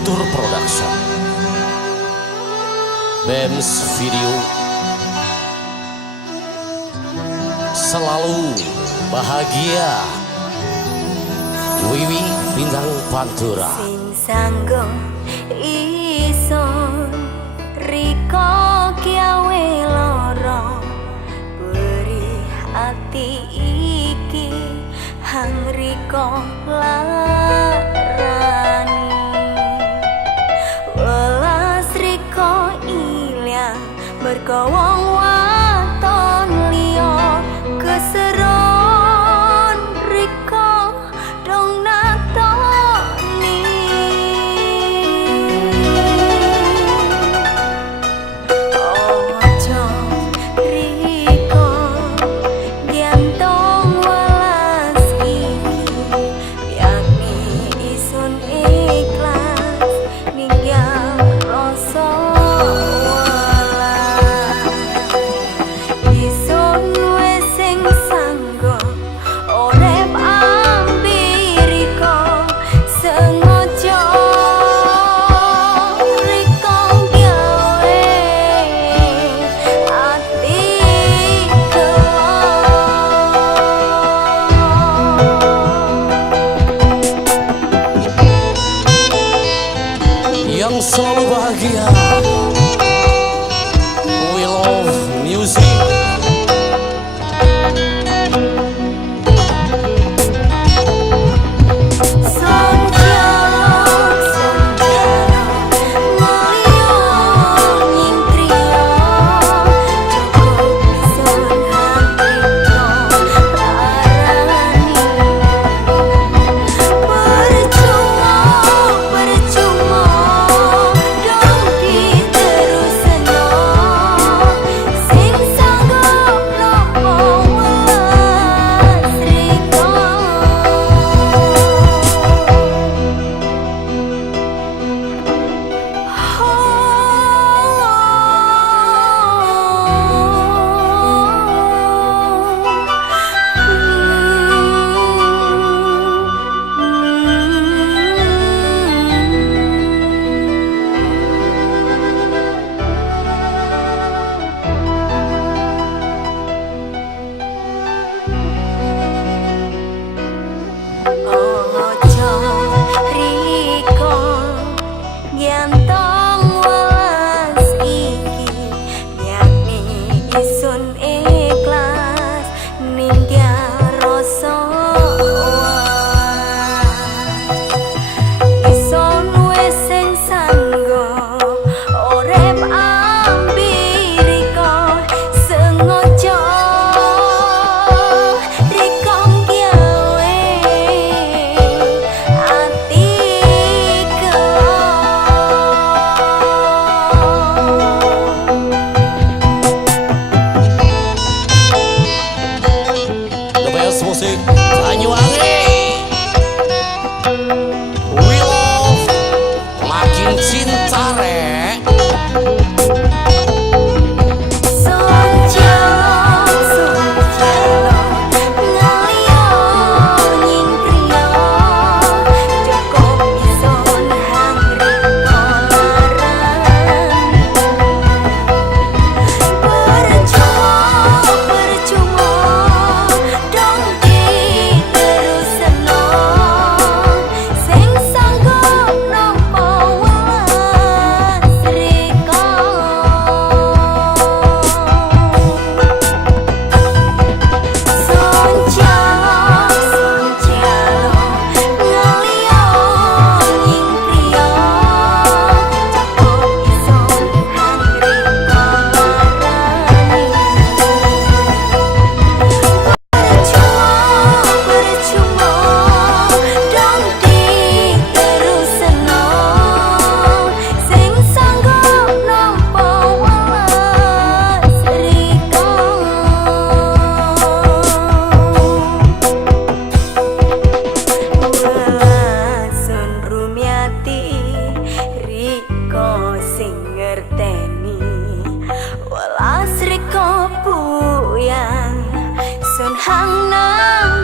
Kultur Production, BEMS Video, selalu bahagia. Wiwi Bintang Pantura. Sing sanggo ison riko kiawe loro, beri ati iki hang riko larani, welas riko ilang berkowong waton liyo keseron riko dong natoni. Ojo riko diantong welas iki, yakni isun ikhlas ninggal rasa welas. Isun wes sing sanggo urip ambiriko, sengaja riko gawe ati Yang selalu bahagia. We love music. Ojo riko diantong welas iki, yakni isun ikhlas ninggal rasa welas. Isun wes sing sanggo urip ambiriko, sengaja riko gawe ati The best musik Banyuwangi. We love makin cinta rek. welas riko puyang sun hang nang